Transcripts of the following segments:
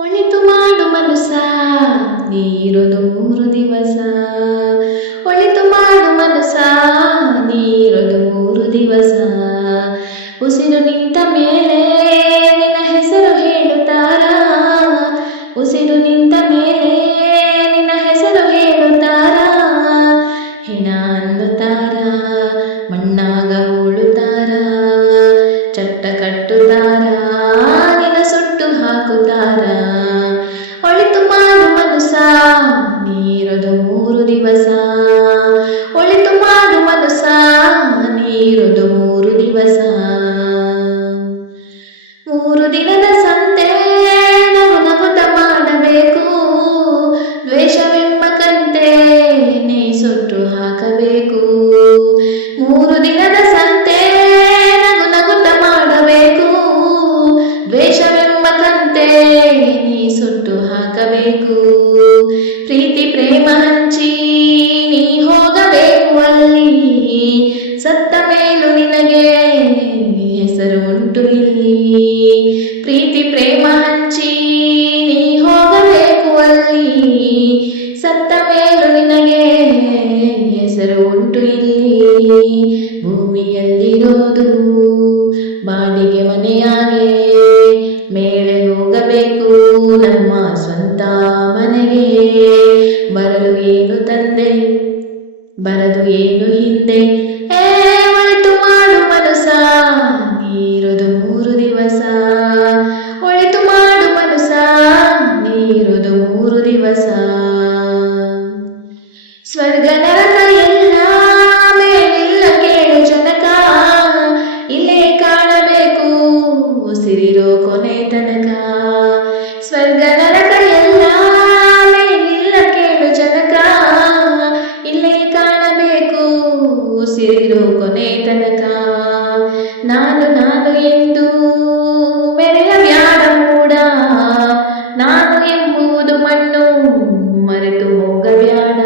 ಒಳಿತು ಮಾಡು ಮನುಸ ನೀರೊದು 3 ದಿವಸ. ಒಳಿತು ಮಾಡು ಮನುಸ ನೀರೊದು 3 ದಿವಸ. ಉಸಿರು ನಿಂತ ಮೇಲೆ ನಿನ್ನ ಹೆಸರು ಹೇಳುತ್ತಾರ. ಉಸಿರು ನಿಂತ ಮೇಲೆ ನಿನ್ನ ಹೆಸರು ಹೇಳುತ್ತಾರ. ಹೆಣ ಅನ್ನುತ್ತಾರ, ಮಣ್ಣಾಗ ಉಳುತ್ತಾರ. ಚಟ್ಟ ಕಟ್ಟುತ್ತಾರ, ನಿನ್ನ ಸುಟ್ಟು ಹಾಕುತ್ತಾರ. ಒಳಿತು ಮಾಡು ಮನುಸ ನೀರೊದು 3 ದಿವಸ. ಒಳಿತು ಮಾಡು ಮನುಸ ನೀರೊದು 3 ದಿವಸ. 3 ದಿನದ ಸಂತೆ ನಗು ನಗುತ್ತ ಮಾಡಬೇಕು. ದ್ವೇಷವೆಂಬ ಕಂತೆ ನೀ ಸುಟ್ಟು ಹಾಕಬೇಕು. 3 ದಿನದ ಸಂತೆ ನಗು ನಗುತ್ತ ಮಾಡಬೇಕು. ದ್ವೇಷವೆಂಬ ಕಂತೆ ನೀ ಸುಟ್ಟು ಹಾಕಬೇಕು. ಪ್ರೀತಿ ಪ್ರೇಮ ಹಂಚಿ ನೀ ಹೋಗಬೇಕು ಅಲ್ಲಿ. ಸತ್ತ ಮೇಲೂ ನಿನಗೆ ಹೆಸರು ಉಂಟು ಇಲ್ಲಿ. ಪ್ರೀತಿ ಪ್ರೇಮ ಹಂಚಿ ನೀ ಹೋಗಬೇಕು ಅಲ್ಲಿ. ಸತ್ತ ಮೇಲೂ ನಿನಗೆ ಹೆಸರು ಉಂಟು ಇಲ್ಲಿ. ಭೂಮಿಯಲ್ಲಿರೋದು ಬಾಡಿಗೆ ಮನೆಯಾಗೆ, ಮೇಲೆ ಹೋಗಬೇಕು ನಮ್ಮ ಸ್ವಂತ ಮನೆಗೆ. ಬರಲು ಏನು ತಂದೆ, ಬರದು ಏನು ಹಿಂದೆ. ಒಳಿತು ಮಾಡು ಮನುಸ ನೀರೊದು 3 ದಿವಸ. ಒಳಿತು ಮಾಡು ಮನುಸ ನೀರೊದು 3 ದಿವಸ. ಸ್ವರ್ಗ ನರಕ ಎಲ್ಲ ಮೇಲಿಲ್ಲ ಕೇಳು ಜನಕ. ಇಲ್ಲೇ ಕಾಣಬೇಕು ಉಸಿರಿರೋ ಕೊನೆ ತನಕ. ಸ್ವರ್ಗ ನರಕ ಎಲ್ಲ ಮೇಲಿಲ್ಲ ಕೇಳು ಜನಕ. ಇಲ್ಲೇ ಕಾಣಬೇಕು ಉಸಿರಿರೋ ಕೊನೆ ತನಕ. ನಾನು ನಾನು ಎಂದು ಮೆರೆಯಬ್ಯಾಡ ಮೂಡ. ನಾನು ಎಂಬುದು ಮಣ್ಣು ಮರೆತು ಹೋಗಬ್ಯಾಡ.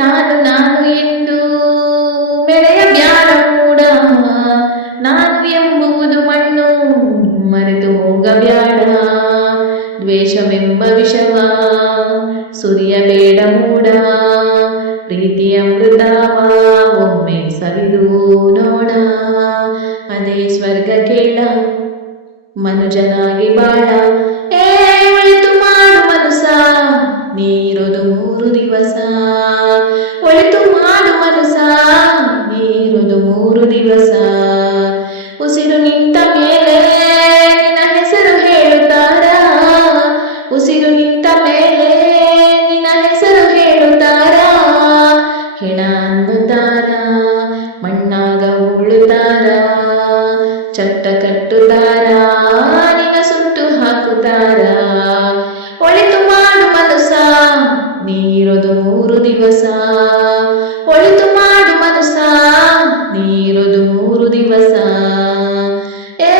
ನಾನು ನಾನು ಎಂದು ಮೆರೆಯಬ್ಯಾಡ ಮೂಡ. ನಾನು ಎಂಬುದು ಮಣ್ಣು ಮರೆತು ಹೋಗಬ್ಯಾಡ. ದ್ವೇಷವೆಂಬ ವಿಷವ ಸುರಿಯಬೇಡ ಮೂಡ. ಪ್ರೀತಿಯ ಅಮೃತವ ಒಮ್ಮೆ ಸವಿದು ನೋಡ. ಅದೇ ಸ್ವರ್ಗ ಕೇಳ ಮನುಜನಾಗಿ ಬಾಳ. ಒಳಿತು ಮಾಡು ಮನುಸ ನೀರೊದು 3 ದಿವಸ. ಒಳಿತು ಮಾಡು ಮನುಸ ನೀರೊದು 3 ದಿವಸ. ಉಸಿರು ನಿಂತ ಮೇಲೆ ನಿನ್ನ ಹೆಸರು ಹೇಳುತ್ತಾರ. ಉಸಿರು ನಿಂತ ಮೇಲೆ ನಿನ್ನ ಹೆಸರು ಹೇಳುತ್ತಾರ. ಹೆಣ ಅನ್ನುತ್ತಾರ, ಮಣ್ಣಾಗ ಉಳುತ್ತಾರ. ಚಟ್ಟ ಕಟ್ಟುತ್ತಾರ, ನಿನ್ನ ಸುಟ್ಟು ಹಾಕುತ್ತಾರ. ಒಳಿತು ಮಾಡು ಮನುಸ ನೀರೊದು 3 ದಿವಸ. ಒಳಿತು ಮಾಡು ಮನುಸ ನೀರೊದು 3 ದಿವಸ. ಏ